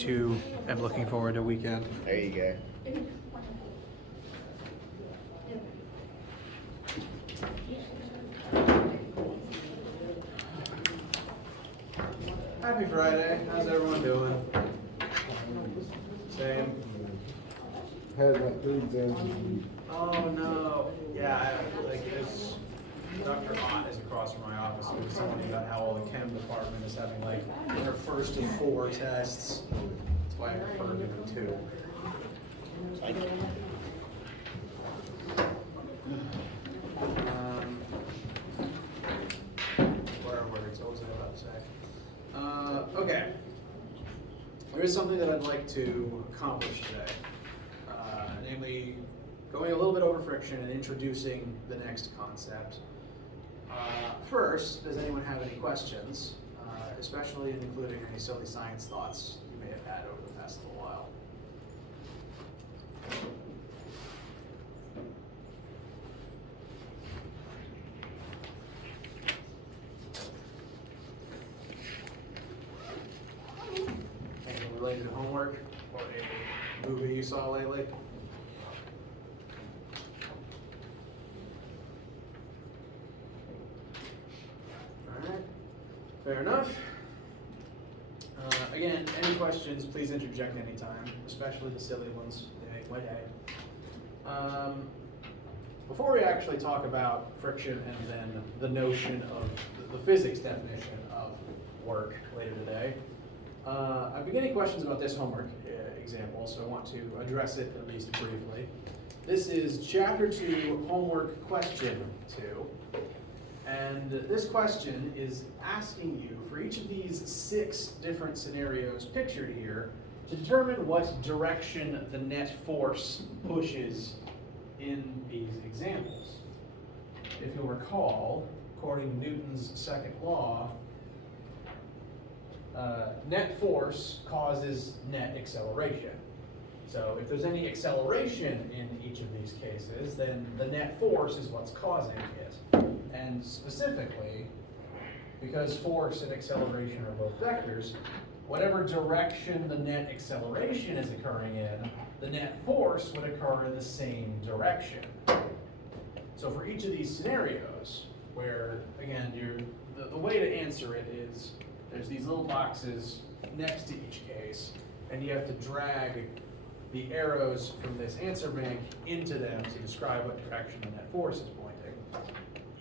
too am looking forward to weekend. There you go. Happy Friday. How's everyone doing? Same. Had that Phys1000. Oh no. Yeah, this Dr. Ott is across from my office. He was telling me about how the chem department is having like their first of 4 tests. That's why I referred to them too. What are words? What was I about to say? Okay. There is something that I'd like to accomplish today. Namely, going a little bit over friction and introducing the next concept. First, does anyone have any questions, especially including any silly science thoughts you may have had over the past little while? Anything related to homework or a movie you saw lately? Fair enough. Again, any questions, please interject anytime, especially the silly ones. Before we actually talk about friction and then the notion of the physics definition of work later today, I've been getting questions about this homework example, so I want to address it at least briefly. This is Chapter 2, Homework Question 2. And this question is asking you, for each of these 6 different scenarios pictured here, to determine what direction the net force pushes in these examples. If you'll recall, according to Newton's second law, net force causes net acceleration. So if there's any acceleration in each of these cases, then the net force is what's causing it. And specifically, because force and acceleration are both vectors, whatever direction the net acceleration is occurring in, the net force would occur in the same direction. So for each of these scenarios, where, again, the way to answer it is, there's these little boxes next to each case, and you have to drag the arrows from this answer bank into them to describe what direction the net force is pointing.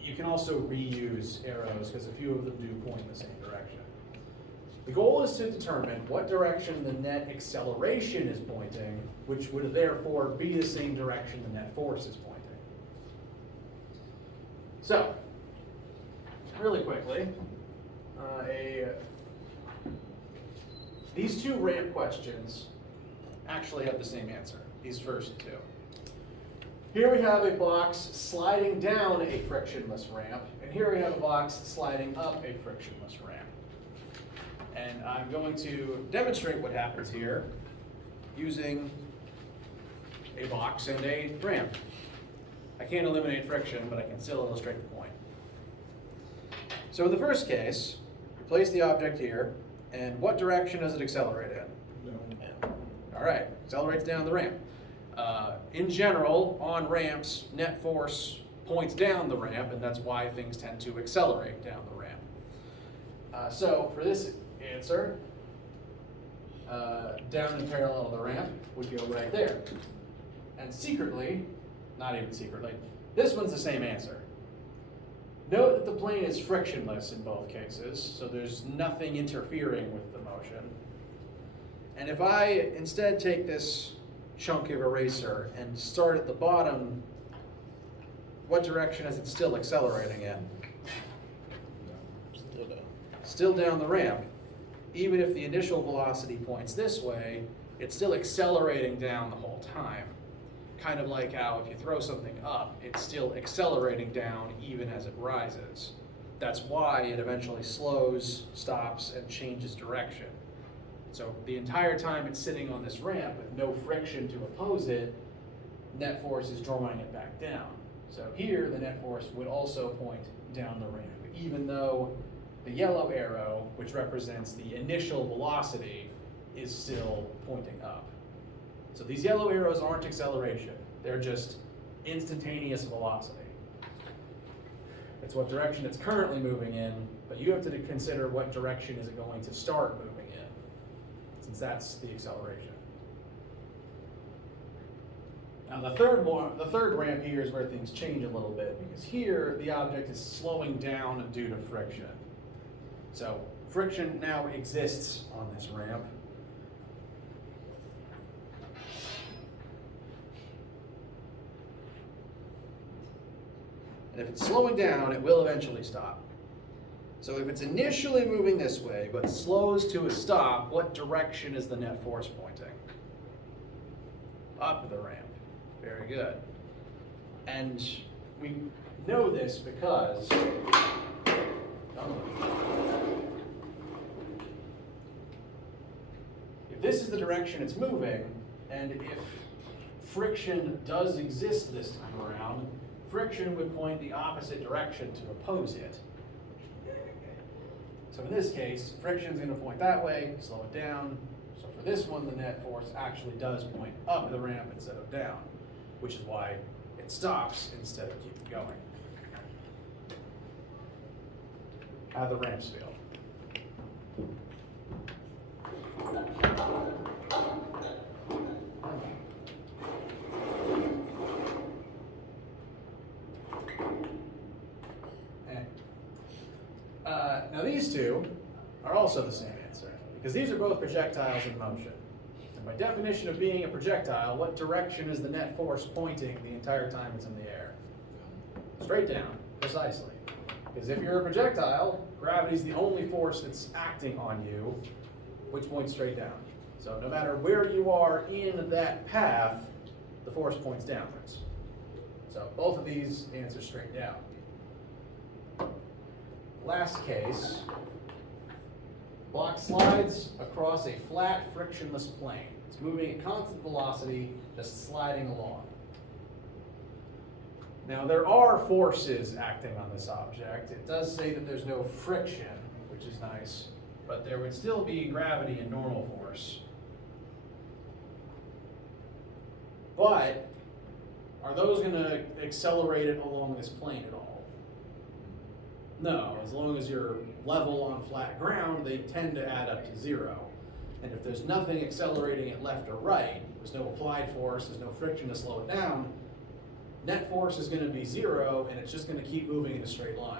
You can also reuse arrows because a few of them do point in the same direction. The goal is to determine what direction the net acceleration is pointing, which would therefore be the same direction the net force is pointing. So, really quickly, these 2 ramp questions actually have the same answer, these first 2. Here we have a box sliding down a frictionless ramp, and here we have a box sliding up a frictionless ramp. And I'm going to demonstrate what happens here using a box and a ramp. I can't eliminate friction, but I can still illustrate the point. So in the first case, we place the object here, and what direction does it accelerate in? All right, accelerates down the ramp. In general, on ramps, net force points down the ramp, and that's why things tend to accelerate down the ramp. So for this answer, down and parallel to the ramp would go right there. And secretly, not even secretly, this one's the same answer. Note that the plane is frictionless in both cases, so there's nothing interfering with the motion. And if I instead take this chunk of eraser and start at the bottom, what direction is it still accelerating in? Still down the ramp. Even if the initial velocity points this way, it's still accelerating down the whole time. Kind of like how if you throw something up, it's still accelerating down even as it rises. That's why it eventually slows, stops, and changes direction. So the entire time it's sitting on this ramp with no friction to oppose it, net force is drawing it back down. So here the net force would also point down the ramp, even though the yellow arrow, which represents the initial velocity, is still pointing up. So these yellow arrows aren't acceleration. They're just instantaneous velocity. It's what direction it's currently moving in, but you have to consider what direction is it going to start moving in, since that's the acceleration. Now the third ramp here is where things change a little bit, because here the object is slowing down due to friction. So friction now exists on this ramp. And if it's slowing down, it will eventually stop. So if it's initially moving this way, but slows to a stop, what direction is the net force pointing? Up the ramp. Very good. And we know this because if this is the direction it's moving, and if friction does exist this time around, friction would point the opposite direction to oppose it. So in this case, friction is going to point that way, slow it down. So for this one, the net force actually does point up the ramp instead of down, which is why it stops instead of keeping going. How do the ramps feel? Now these two are also the same answer, because these are both projectiles in motion. And by definition of being a projectile, what direction is the net force pointing the entire time it's in the air? Straight down, precisely. Because if you're a projectile, gravity is the only force that's acting on you, which points straight down. So no matter where you are in that path, the force points downwards. So both of these answer straight down. Last case, block slides across a flat, frictionless plane. It's moving at constant velocity, just sliding along. Now there are forces acting on this object. It does say that there's no friction, which is nice, but there would still be gravity and normal force. But are those going to accelerate it along this plane at all? No, as long as you're level on flat ground, they tend to add up to zero. And if there's nothing accelerating it left or right, there's no applied force, there's no friction to slow it down, net force is going to be zero, and it's just going to keep moving in a straight line,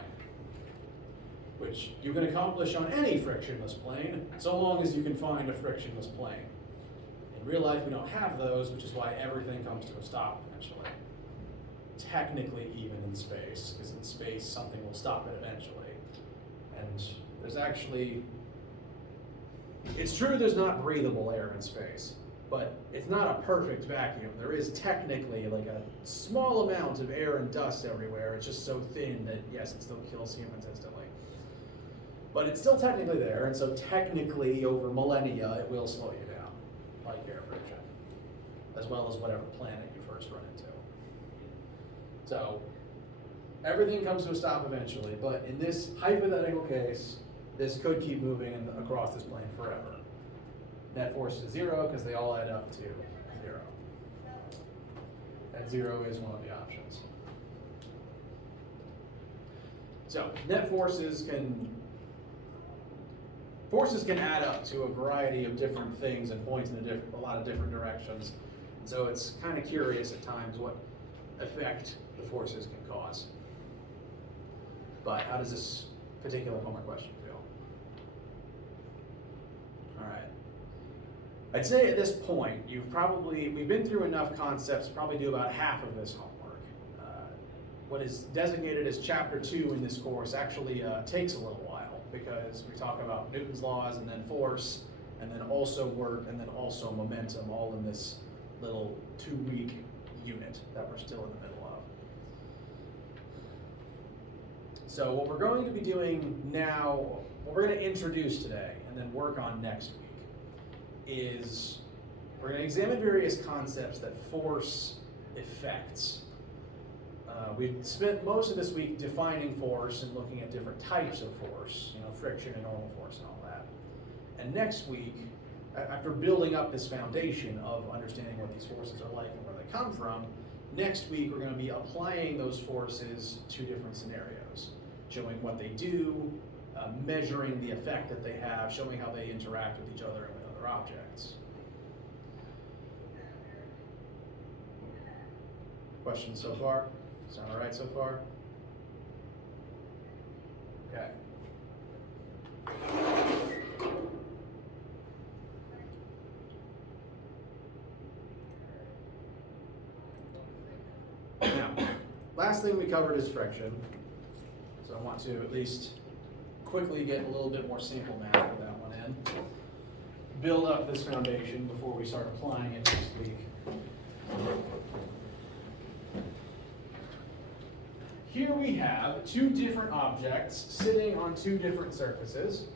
which you can accomplish on any frictionless plane, so long as you can find a frictionless plane. In real life, we don't have those, which is why everything comes to a stop eventually. Technically, even in space, because in space, something will stop it eventually. And there's actually, it's true there's not breathable air in space, but it's not a perfect vacuum. There is technically like a small amount of air and dust everywhere. It's just so thin that, yes, it still kills humans instantly. But it's still technically there, and so technically, over millennia, it will slow you down, like air friction, as well as whatever planet you first run into. So everything comes to a stop eventually, but in this hypothetical case, this could keep moving across this plane forever. Net force is zero because they all add up to zero. And zero is one of the options. So net forces can add up to a variety of different things and point in a lot of different directions. So it's kind of curious at times what effect the forces can cause. But how does this particular homework question feel? All right. I'd say at this point, we've been through enough concepts to probably do about half of this homework. What is designated as Chapter 2 in this course actually takes a little while, because we talk about Newton's laws and then force, and then also work, and then also momentum, all in this little 2-week unit that we're still in the middle of. So what we're going to be doing now, what we're going to introduce today and then work on next week, is we're going to examine various concepts that force affects. We've spent most of this week defining force and looking at different types of force, friction and normal force and all that. And next week, after building up this foundation of understanding what these forces are like and where they come from, next week we're going to be applying those forces to different scenarios, showing what they do, measuring the effect that they have, showing how they interact with each other and with other objects. Questions so far? Sound all right so far? Okay. Now, last thing we covered is friction. So I want to at least quickly get a little bit more sample math for that one in. Build up this foundation before we start applying it next week. Here we have two different objects sitting on two different surfaces.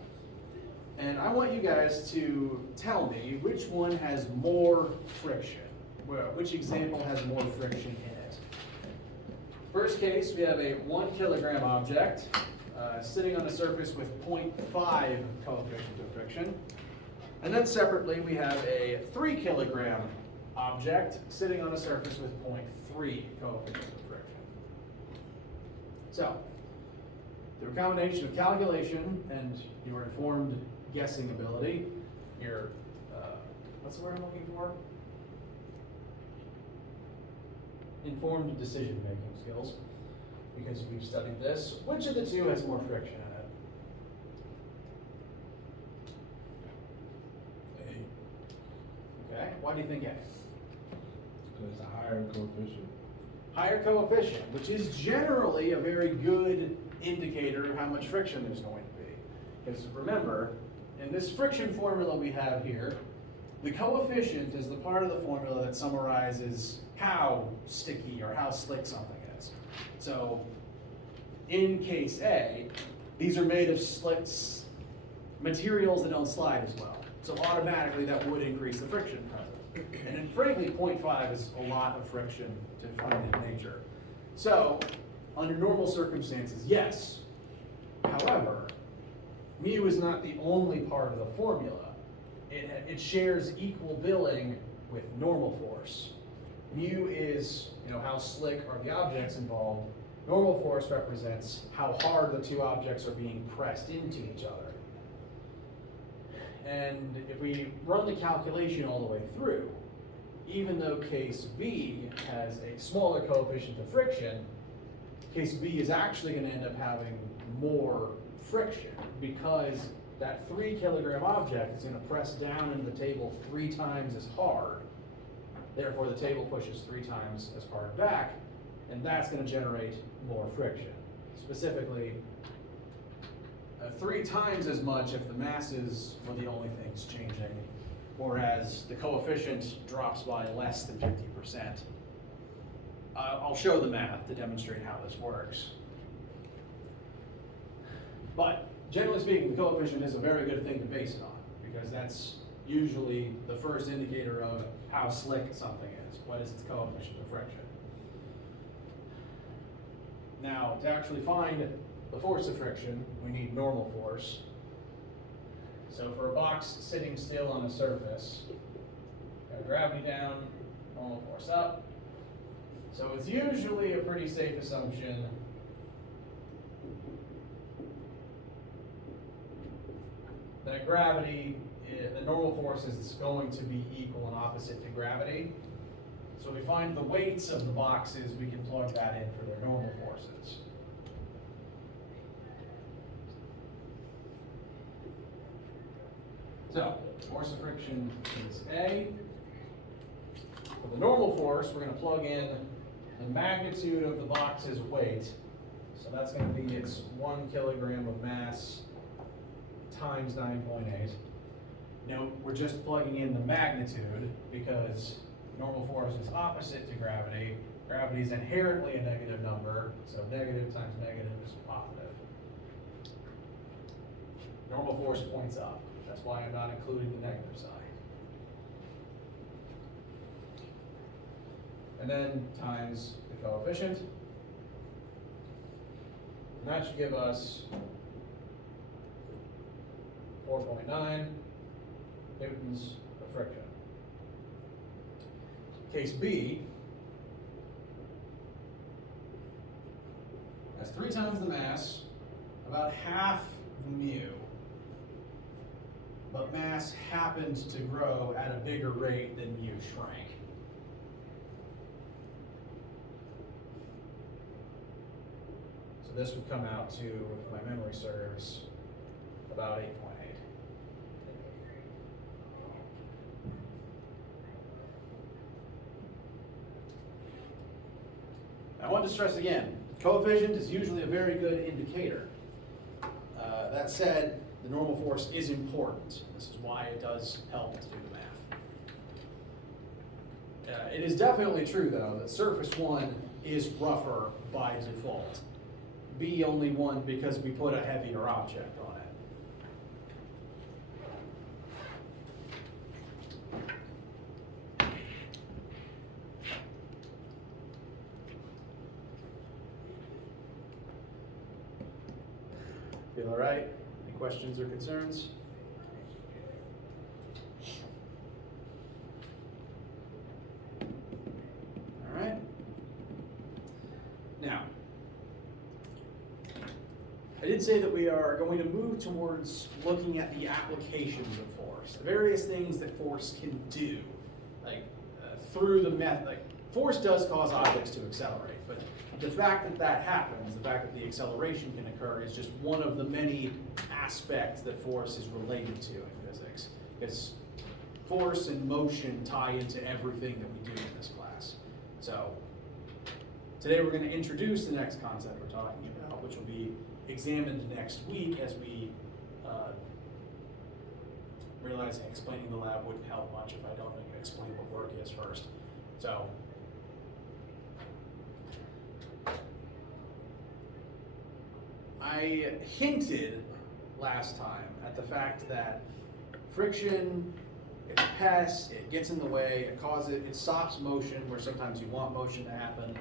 And I want you guys to tell me which one has more friction. Well, which example has more friction in it? First case, we have a 1 kilogram object sitting on a surface with 0.5 coefficient of friction. And then separately, we have a 3 kilogram object sitting on a surface with 0.3 coefficient of friction. So, through a combination of calculation and your informed guessing ability, your, what's the word I'm looking for? Informed decision-making skills, because we've studied this. Which of the two has more friction in it? A. Okay, why do you think A? Because it's a higher coefficient. Higher coefficient, which is generally a very good indicator of how much friction there's going to be. Because remember, in this friction formula we have here, the coefficient is the part of the formula that summarizes how sticky or how slick something is. So in case A, these are made of materials that don't slide as well. So automatically that would increase the friction present. And then frankly, 0.5 is a lot of friction to find in nature. So under normal circumstances, yes. However, mu is not the only part of the formula. It shares equal billing with normal force. Mu is, how slick are the objects involved. Normal force represents how hard the two objects are being pressed into each other. And if we run the calculation all the way through, even though case B has a smaller coefficient of friction, case B is actually going to end up having more friction because that 3 kilogram object is going to press down into the table 3 times as hard. Therefore, the table pushes 3 times as hard back, and that's going to generate more friction. Specifically, 3 times as much if the masses were the only things changing, whereas the coefficient drops by less than 50%. I'll show the math to demonstrate how this works. But generally speaking, the coefficient is a very good thing to base it on, because that's usually the first indicator of how slick something is. What is its coefficient of friction? Now, to actually find the force of friction, we need normal force. So for a box sitting still on a surface, got gravity down, normal force up. So it's usually a pretty safe assumption that gravity, the normal force is going to be equal and opposite to gravity. So we find the weights of the boxes, we can plug that in for their normal forces. So, force of friction is A. For the normal force, we're going to plug in the magnitude of the box's weight. So that's going to be its 1 kilogram of mass times 9.8. Note, we're just plugging in the magnitude because normal force is opposite to gravity. Gravity is inherently a negative number, so negative times negative is positive. Normal force points up. That's why I'm not including the negative side. And then times the coefficient. And that should give us 4.9. newtons of friction. Case B has 3 times the mass, about half mu, but mass happened to grow at a bigger rate than mu shrank. So this would come out to, if my memory serves, about 8.8. I want to stress again, coefficient is usually a very good indicator. That said, the normal force is important. This is why it does help to do the math. It is definitely true, though, that surface 1 is rougher by default. B only 1 because we put a heavier object on it. Feel all right? Any questions or concerns? All right. Now, I did say that we are going to move towards looking at the applications of force, the various things that force can do, like through the method. Like, force does cause objects to accelerate, but the fact that that happens, the fact that the acceleration can occur, is just one of the many aspects that force is related to in physics. Because force and motion tie into everything that we do in this class. So today we're going to introduce the next concept we're talking about, which will be examined next week as we realize explaining the lab wouldn't help much if I don't explain what work is first. So I hinted last time at the fact that friction, it's a pest, it gets in the way, it stops motion where sometimes you want motion to happen.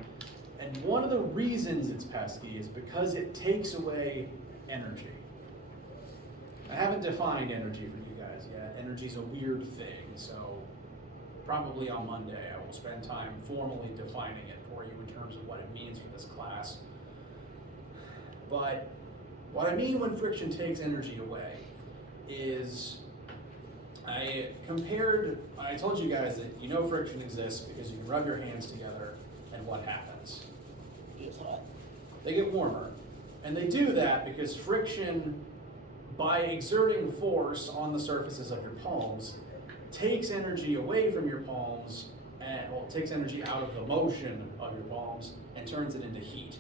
And one of the reasons it's pesky is because it takes away energy. I haven't defined energy for you guys yet. Energy's a weird thing, so probably on Monday I will spend time formally defining it for you in terms of what it means for this class. But what I mean when friction takes energy away is I told you guys that you know friction exists because you can rub your hands together and what happens? It gets hot. They get warmer. And they do that because friction, by exerting force on the surfaces of your palms, takes energy away from your palms, takes energy out of the motion of your palms and turns it into heat.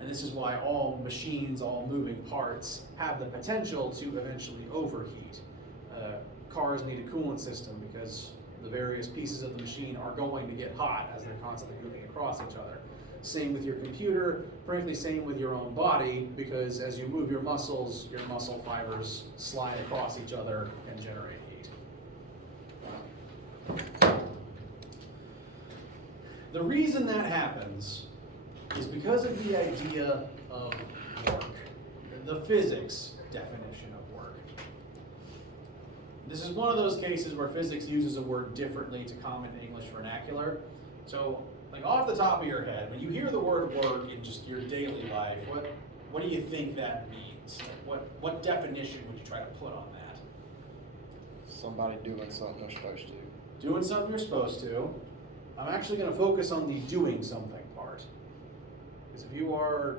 And this is why all machines, all moving parts, have the potential to eventually overheat. Cars need a coolant system because the various pieces of the machine are going to get hot as they're constantly moving across each other. Same with your computer, frankly, same with your own body, because as you move your muscles, your muscle fibers slide across each other and generate heat. The reason that happens is because of the idea of work, the physics definition of work. This is one of those cases where physics uses a word differently to common English vernacular. So, like off the top of your head, when you hear the word work in just your daily life, what do you think that means? Like what definition would you try to put on that? Somebody doing something they're supposed to. Doing something you're supposed to. I'm actually going to focus on the doing something part. Because if you are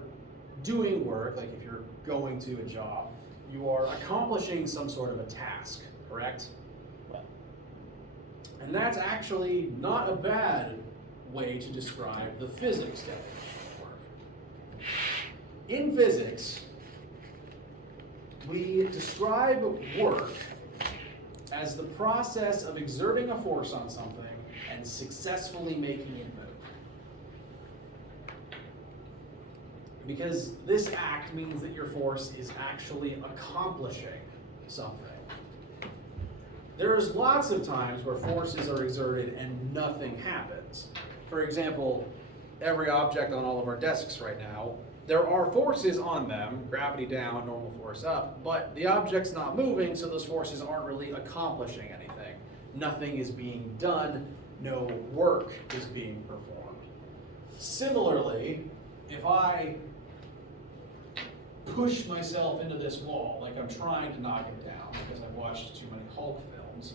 doing work, like if you're going to a job, you are accomplishing some sort of a task, correct? Well, And that's actually not a bad way to describe the physics definition of work. In physics, we describe work as the process of exerting a force on something and successfully making it move. Because this act means that your force is actually accomplishing something. There's lots of times where forces are exerted and nothing happens. For example, every object on all of our desks right now there are forces on them, gravity down, normal force up, but the object's not moving, so those forces aren't really accomplishing anything. Nothing is being done, no work is being performed. Similarly, if I push myself into this wall, like I'm trying to knock it down because I've watched too many Hulk films,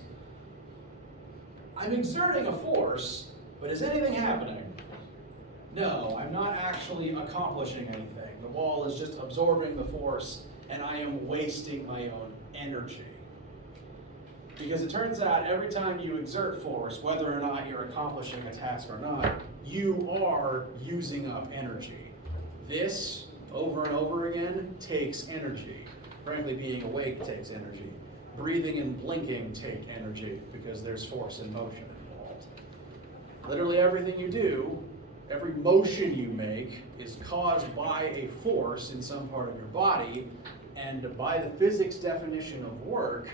I'm exerting a force, but is anything happening? No, I'm not actually accomplishing anything. The wall is just absorbing the force, and I am wasting my own energy. Because it turns out every time you exert force, whether or not you're accomplishing a task or not, you are using up energy. This, over and over again, takes energy. Frankly, being awake takes energy. Breathing and blinking take energy because there's force and motion involved. Literally everything you do, every motion you make is caused by a force in some part of your body, and by the physics definition of work,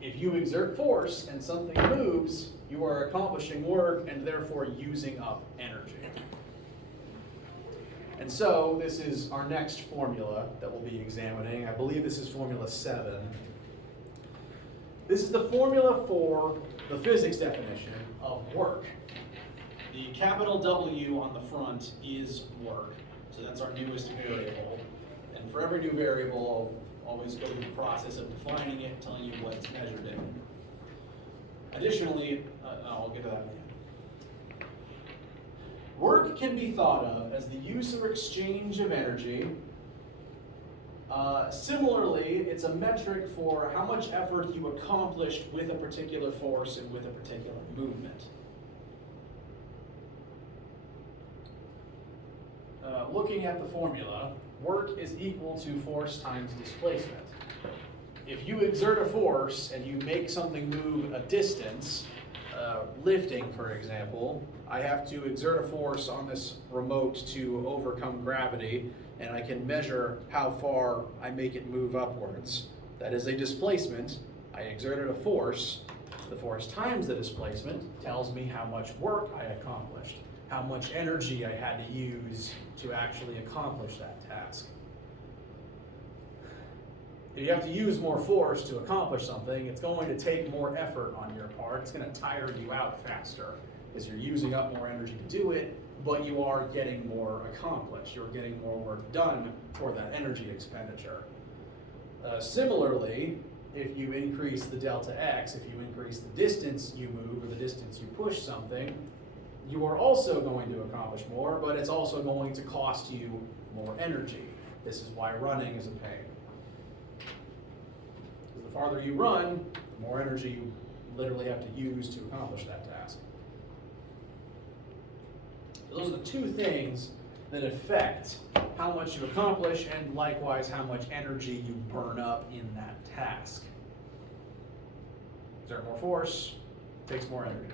if you exert force and something moves, you are accomplishing work and therefore using up energy. And so this is our next formula that we'll be examining. I believe this is formula 7. This is the formula for the physics definition of work. The capital W on the front is work, so that's our newest variable. And for every new variable, I'll always go through the process of defining it, telling you what it's measured in. Additionally, I'll get to that in a minute. Work can be thought of as the use or exchange of energy. Similarly, it's a metric for how much effort you accomplished with a particular force and with a particular movement. Looking at the formula, work is equal to force times displacement. If you exert a force and you make something move a distance, lifting for example, I have to exert a force on this remote to overcome gravity, and I can measure how far I make it move upwards. That is a displacement. I exerted a force. The force times the displacement tells me how much work I accomplished, how much energy I had to use to actually accomplish that task. If you have to use more force to accomplish something, it's going to take more effort on your part. It's going to tire you out faster because you're using up more energy to do it, but you are getting more accomplished. You're getting more work done for that energy expenditure. Similarly, if you increase the delta x, if you increase the distance you move or the distance you push something, you are also going to accomplish more, but it's also going to cost you more energy. This is why running is a pain. The farther you run, the more energy you literally have to use to accomplish that task. So those are the two things that affect how much you accomplish and likewise how much energy you burn up in that task. Exert more force, takes more energy.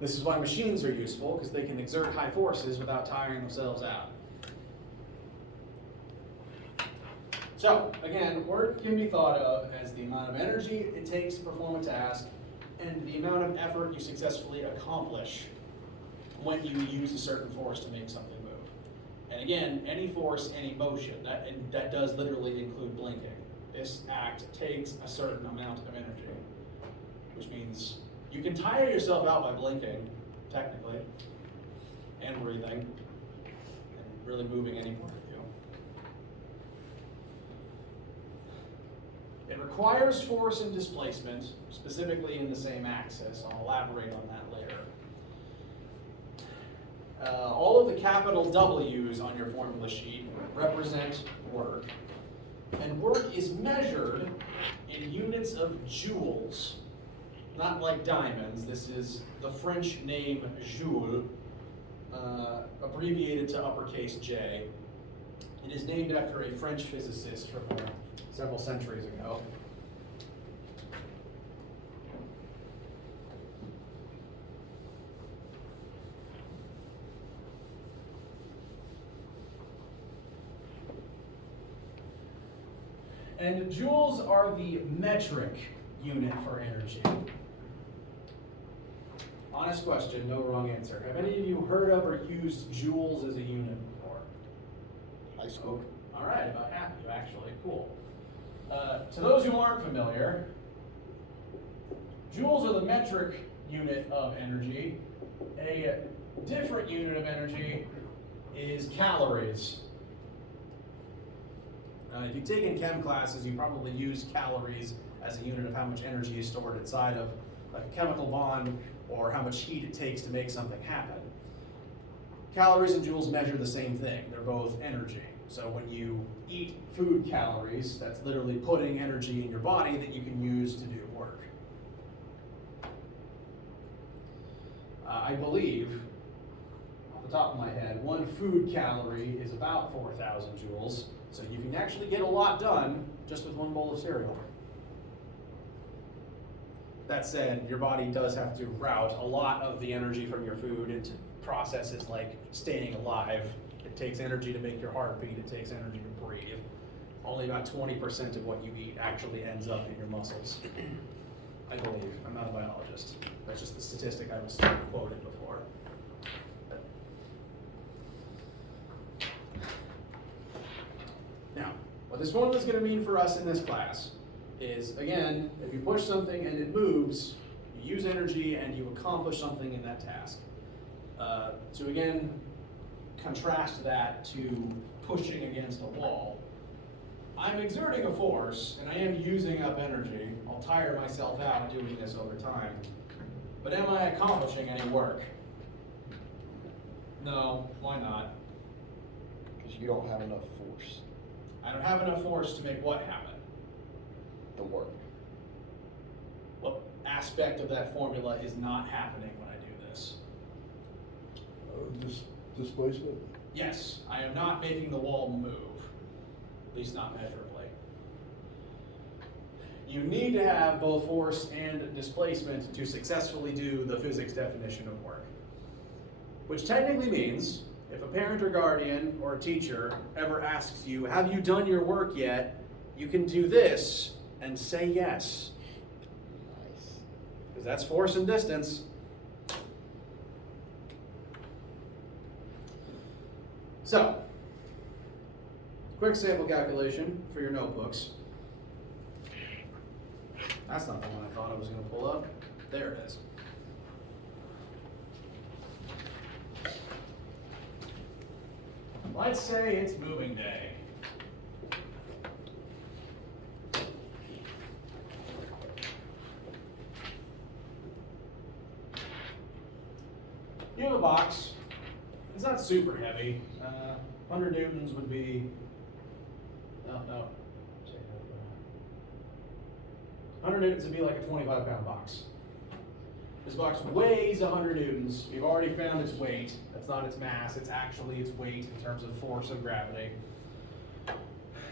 This is why machines are useful, because they can exert high forces without tiring themselves out. So, again, work can be thought of as the amount of energy it takes to perform a task and the amount of effort you successfully accomplish when you use a certain force to make something move. And again, any force, any motion, that does literally include blinking. This act takes a certain amount of energy, which means you can tire yourself out by blinking, technically, and breathing, and really moving any part of you. It requires force and displacement, specifically in the same axis. I'll elaborate on that later. All of the capital W's on your formula sheet represent work. And work is measured in units of joules. Not like diamonds. This is the French name joule, abbreviated to uppercase J. It is named after a French physicist from several centuries ago. And joules are the metric unit for energy. honest question, no wrong answer. Have any of you heard of or used joules as a unit before? High school. All right, about half of you actually, cool. To those who aren't familiar, joules are the metric unit of energy. A different unit of energy is calories. If you've taken chem classes, you probably use calories as a unit of how much energy is stored inside of a chemical bond or how much heat it takes to make something happen. Calories and joules measure the same thing. They're both energy. So when you eat food calories, that's literally putting energy in your body that you can use to do work. I believe, off the top of my head, one food calorie is about 4,000 joules. So you can actually get a lot done just with one bowl of cereal. That said, your body does have to route a lot of the energy from your food into processes like staying alive. It takes energy to make your heart beat, it takes energy to breathe. Only about 20% of what you eat actually ends up in your muscles. I believe. I'm not a biologist. That's just the statistic I was quoted before. Now, what this formula is going to mean for us in this class is, again, if you push something and it moves, you use energy and you accomplish something in that task. To again, contrast that to pushing against a wall. I'm exerting a force and I am using up energy. I'll tire myself out doing this over time. But am I accomplishing any work? No, why not? Because you don't have enough force. I don't have enough force to make what happen? The work. What aspect of that formula is not happening when I do this? Displacement? Yes, I am not making the wall move, at least not measurably. You need to have both force and displacement to successfully do the physics definition of work. Which technically means, if a parent or guardian or a teacher ever asks you, have you done your work yet? You can do this and say yes. Nice. Because that's force and distance. So, quick sample calculation for your notebooks. That's not the one I thought I was going to pull up. There it is. Let's say it's moving day. You have a box. It's not super heavy. 100 newtons would be, no. 100 newtons would be like a 25-pound box. This box weighs 100 newtons. We've already found its weight. That's not its mass, it's actually its weight in terms of force of gravity.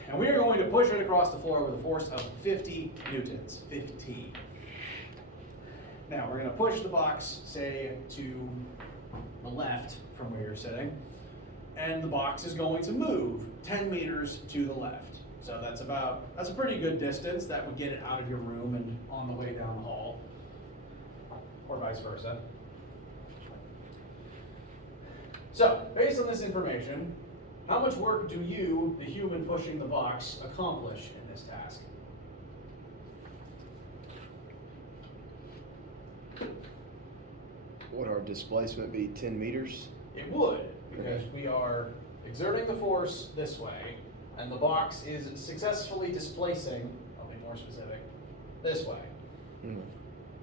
And we are going to push it across the floor with a force of 50 newtons, 50. Now, we're going to push the box, say, to the left from where you're sitting, and the box is going to move 10 meters to the left. So that's a pretty good distance. That would get it out of your room and on the way down the hall, or vice versa. So, based on this information, how much work do you, the human pushing the box, accomplish in this task? Would our displacement be 10 meters? It would, because we are exerting the force this way, and the box is successfully displacing, I'll be more specific, this way.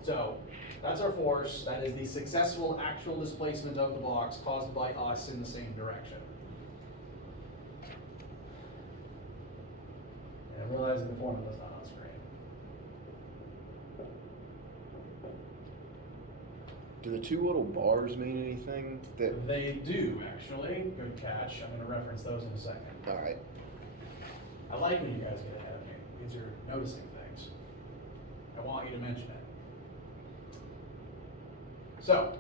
So, that's our force. That is the successful actual displacement of the box caused by us in the same direction. And I'm realizing the formula is not on screen. Do the two little bars mean anything? They do, actually. Good catch. I'm going to reference those in a second. All right. I like when you guys get ahead of me. It means you're noticing things. I want you to mention it. So,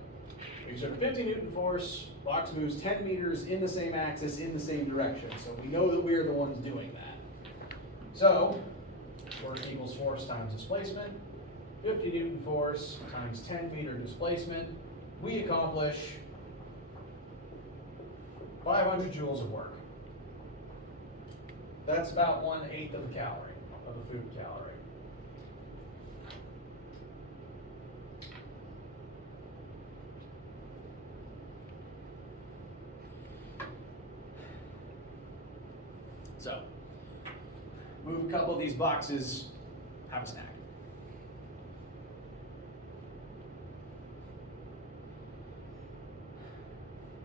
we exert 50 Newton force, box moves 10 meters in the same axis, in the same direction. So we know that we're the ones doing that. So, work equals force times displacement. 50 Newton force times 10 meter displacement we accomplish 500 joules of work. That's about 1/8 of a calorie, of a food calorie. So, move a couple of these boxes, have a snack.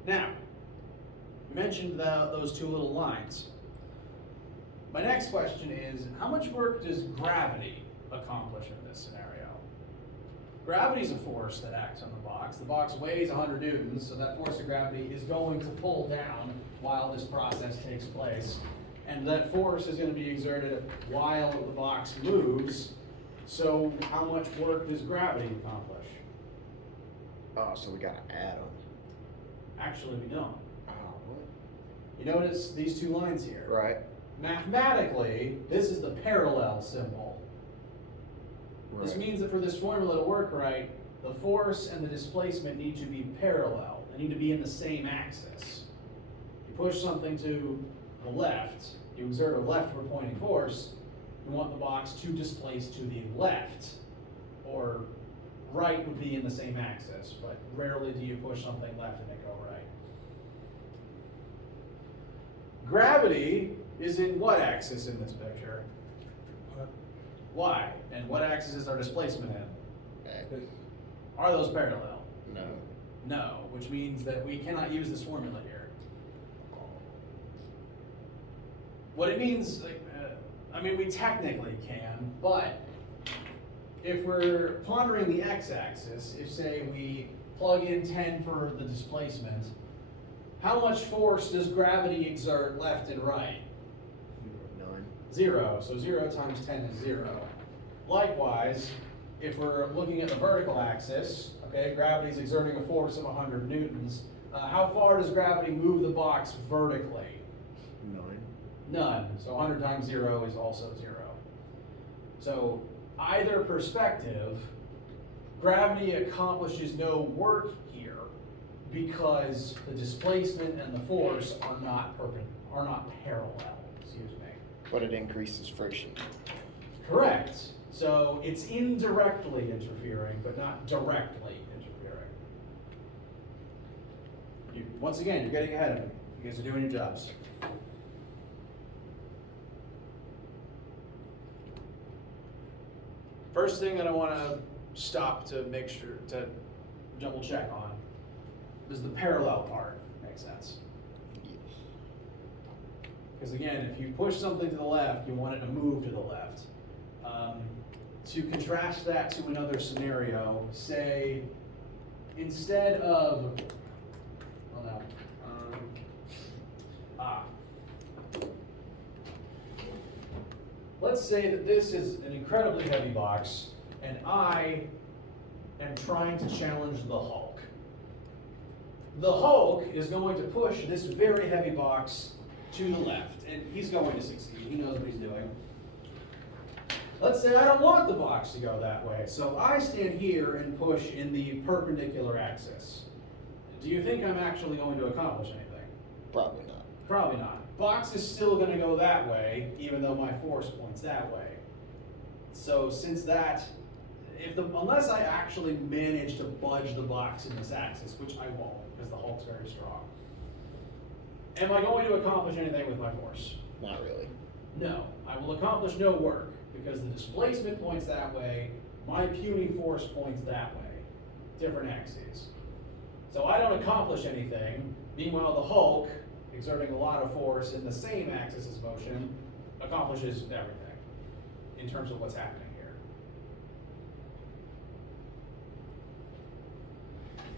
Now, you mentioned those two little lines. My next question is, how much work does gravity accomplish in this scenario? Gravity is a force that acts on the box. The box weighs 100 newtons, so that force of gravity is going to pull down while this process takes place. And that force is going to be exerted while the box moves. So how much work does gravity accomplish? Oh, so we gotta add them. Actually, we don't. Oh, what? You notice these two lines here? Right. Mathematically, this is the parallel symbol. This Right. means that for this formula to work right, the force and the displacement need to be parallel. They need to be in the same axis. You push something to the left, you exert a leftward pointing force, you want the box to displace to the left, or right would be in the same axis, but rarely do you push something left and it go right. Gravity is in what axis in this picture? What? Y. And what axis is our displacement in? X. Are those parallel? No. No, which means that we cannot use this formula here. What it means, I mean, we technically can, but if we're pondering the x-axis, if say we plug in 10 for the displacement, how much force does gravity exert left and right? None. 0, so 0 times 10 is 0. Likewise, if we're looking at the vertical axis, okay, gravity is exerting a force of 100 newtons. How far does gravity move the box vertically? None. None. So 100 times 0 is also 0. So either perspective, gravity accomplishes no work here because the displacement and the force are not parallel. Excuse me. But it increases friction. Correct. So it's indirectly interfering, but not directly interfering. Once again, you're getting ahead of me. You guys are doing your jobs. First thing that I want to stop to make sure to double check on is the parallel part. Makes sense. Yes. Because again, if you push something to the left, you want it to move to the left. To contrast that to another scenario, say, instead of, well no, let's say that this is an incredibly heavy box, and I am trying to challenge the Hulk. The Hulk is going to push this very heavy box to the left, and he's going to succeed. He knows what he's doing. Let's say I don't want the box to go that way, so I stand here and push in the perpendicular axis. Do you think I'm actually going to accomplish anything? Probably not. Probably not. Box is still going to go that way, even though my force points that way. So since that, unless I actually manage to budge the box in this axis, which I won't, because the Hulk's very strong, am I going to accomplish anything with my force? Not really. No, I will accomplish no work, because the displacement points that way, my puny force points that way. Different axes. So I don't accomplish anything. Meanwhile, the Hulk, exerting a lot of force in the same axis as motion, accomplishes everything in terms of what's happening here.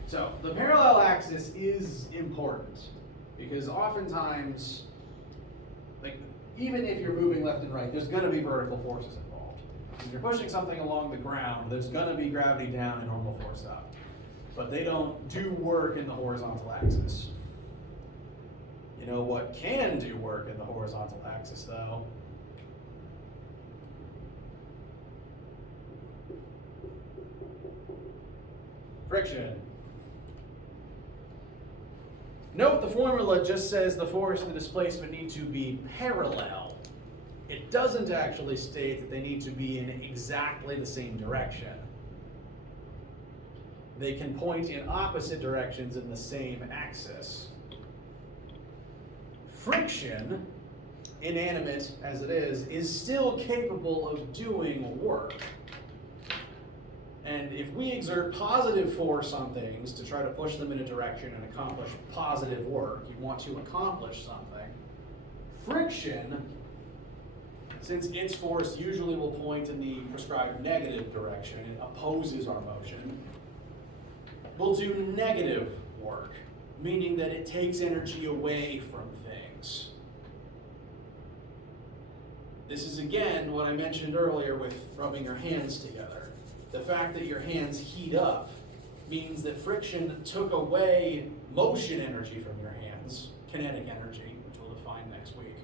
So the parallel axis is important because oftentimes, like, even if you're moving left and right, there's going to be vertical forces involved. If you're pushing something along the ground, there's going to be gravity down and normal force up. But they don't do work in the horizontal axis. You know what can do work in the horizontal axis, though? Friction. Note the formula just says the force and the displacement need to be parallel. It doesn't actually state that they need to be in exactly the same direction. They can point in opposite directions in the same axis. Friction, inanimate as it is still capable of doing work. And if we exert positive force on things to try to push them in a direction and accomplish positive work, you want to accomplish something. Friction, since its force usually will point in the prescribed negative direction, it opposes our motion, will do negative work, meaning that it takes energy away from things. This is again what I mentioned earlier with rubbing your hands together. The fact that your hands heat up means that friction took away motion energy from your hands, kinetic energy, which we'll define next week,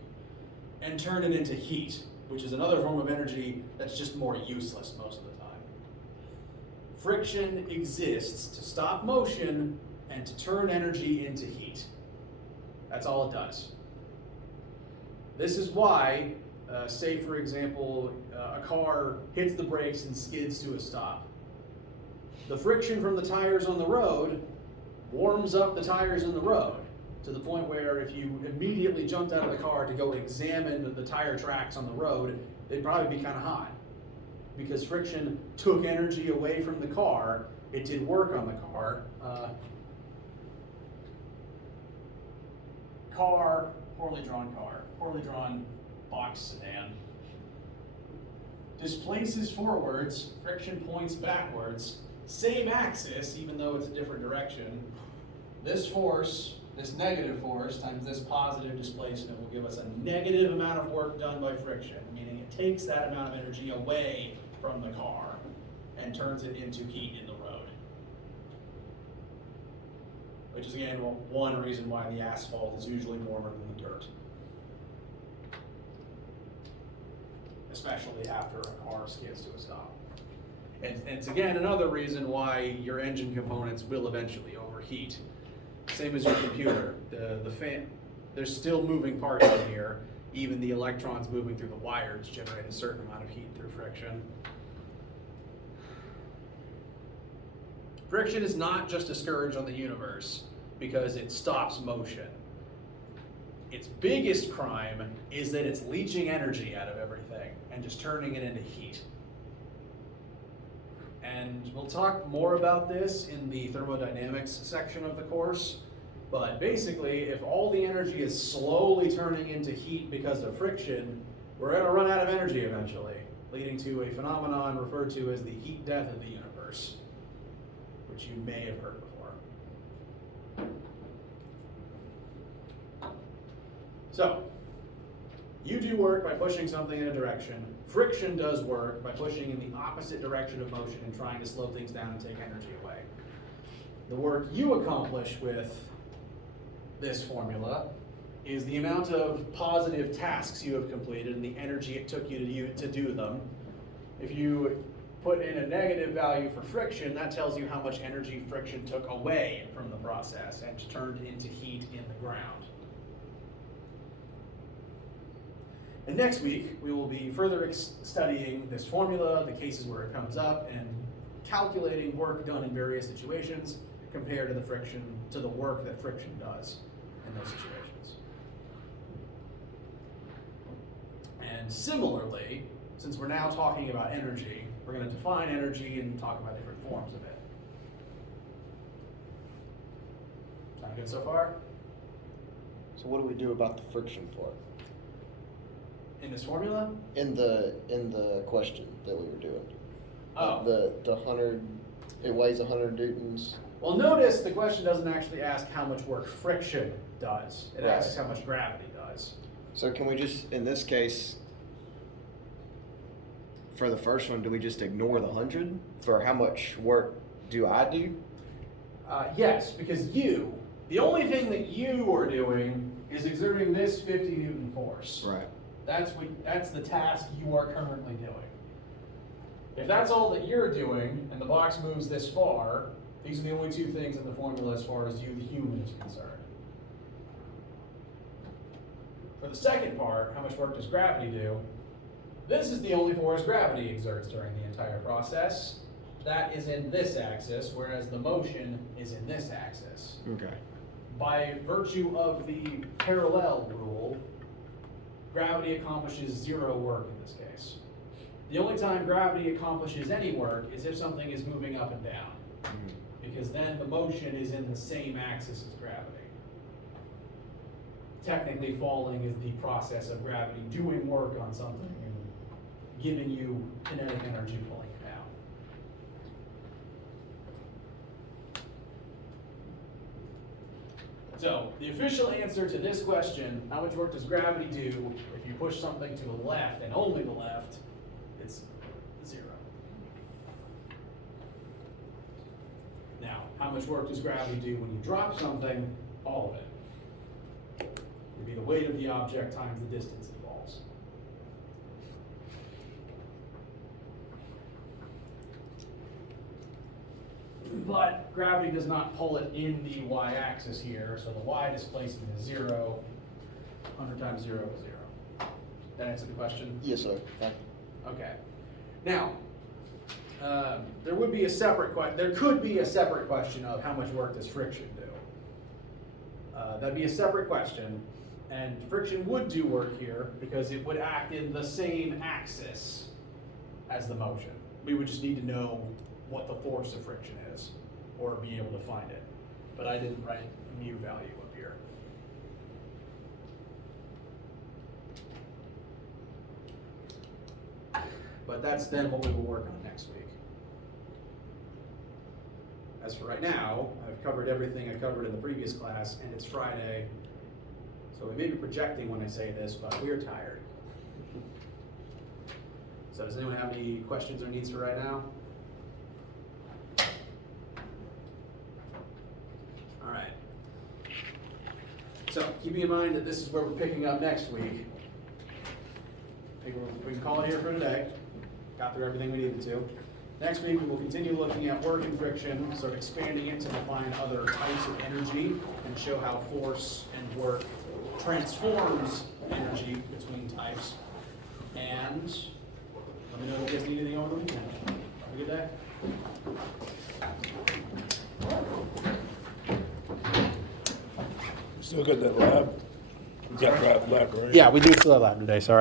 and turned it into heat, which is another form of energy that's just more useless most of the time. Friction exists to stop motion and to turn energy into heat. That's all it does. This is why, say for example, a car hits the brakes and skids to a stop. The friction from the tires on the road warms up the tires in the road to the point where if you immediately jumped out of the car to go examine the tire tracks on the road, they'd probably be kind of hot. Because friction took energy away from the car, it did work on the car. Poorly drawn box sedan. Displaces forwards, friction points backwards, same axis, even though it's a different direction. This force, this negative force, times this positive displacement will give us a negative amount of work done by friction, meaning it takes that amount of energy away from the car and turns it into heat in the road. Which is again, one reason why the asphalt is usually warmer than the dirt. Especially after a car skids to a stop. And it's again another reason why your engine components will eventually overheat. Same as your computer. The fan, there's still moving parts in here. Even the electrons moving through the wires generate a certain amount of heat through friction. Friction is not just a scourge on the universe because it stops motion. Its biggest crime is that it's leaching energy out of everything and just turning it into heat. And we'll talk more about this in the thermodynamics section of the course, but basically, if all the energy is slowly turning into heat because of friction, we're going to run out of energy eventually, leading to a phenomenon referred to as the heat death of the universe, which you may have heard before. So, you do work by pushing something in a direction. Friction does work by pushing in the opposite direction of motion and trying to slow things down and take energy away. The work you accomplish with this formula is the amount of positive tasks you have completed and the energy it took you to do them. If you put in a negative value for friction, that tells you how much energy friction took away from the process and turned into heat in the ground. And next week, we will be further studying this formula, the cases where it comes up, and calculating work done in various situations compared to the work that friction does in those situations. And similarly, since we're now talking about energy, we're going to define energy and talk about different forms of it. Sound good so far? So what do we do about the friction part? In this formula? In the question that we were doing. Oh. The 100, it weighs 100 newtons. Well, notice the question doesn't actually ask how much work friction does. It Right. asks how much gravity does. So can we just, in this case, for the first one, do we just ignore the 100 for how much work do I do? Yes, because the only thing that you are doing is exerting this 50 Newton force. Right. That's the task you are currently doing. If that's all that you're doing, and the box moves this far, these are the only two things in the formula as far as you, the human, is concerned. For the second part, how much work does gravity do? This is the only force gravity exerts during the entire process. That is in this axis, whereas the motion is in this axis. Okay. By virtue of the parallel rule, gravity accomplishes zero work in this case. The only time gravity accomplishes any work is if something is moving up and down, because then the motion is in the same axis as gravity. Technically, falling is the process of gravity doing work on something and giving you kinetic energy pulling it down. So, the official answer to this question, how much work does gravity do if you push something to the left and only the left, it's 0. Now, how much work does gravity do when you drop something? All of it. It would be the weight of the object times the distance it falls. But gravity does not pull it in the y-axis here, so the y displacement is 0. 100 times 0 is 0. That answer the question? Yes, sir. Thank you. Okay. Now, there would be a separate there could be a separate question of how much work does friction do. That'd be a separate question, and friction would do work here because it would act in the same axis as the motion. We would just need to know what the force of friction is, or be able to find it. But I didn't write a mu value up here. But that's then what we will work on next week. As for right now, I've covered everything I covered in the previous class, and it's Friday, so we may be projecting when I say this, but we are tired. So does anyone have any questions or needs for right now? All right. So keeping in mind that this is where we're picking up next week, I think we can call it here for today. Got through everything we needed to. Next week we will continue looking at work and friction, sort of expanding it to define other types of energy and show how force and work transforms energy between types. And let me know if you guys need anything over the weekend. Have a good day. Still got that lab? You got lab, right? Yeah, we do still have lab today, sorry.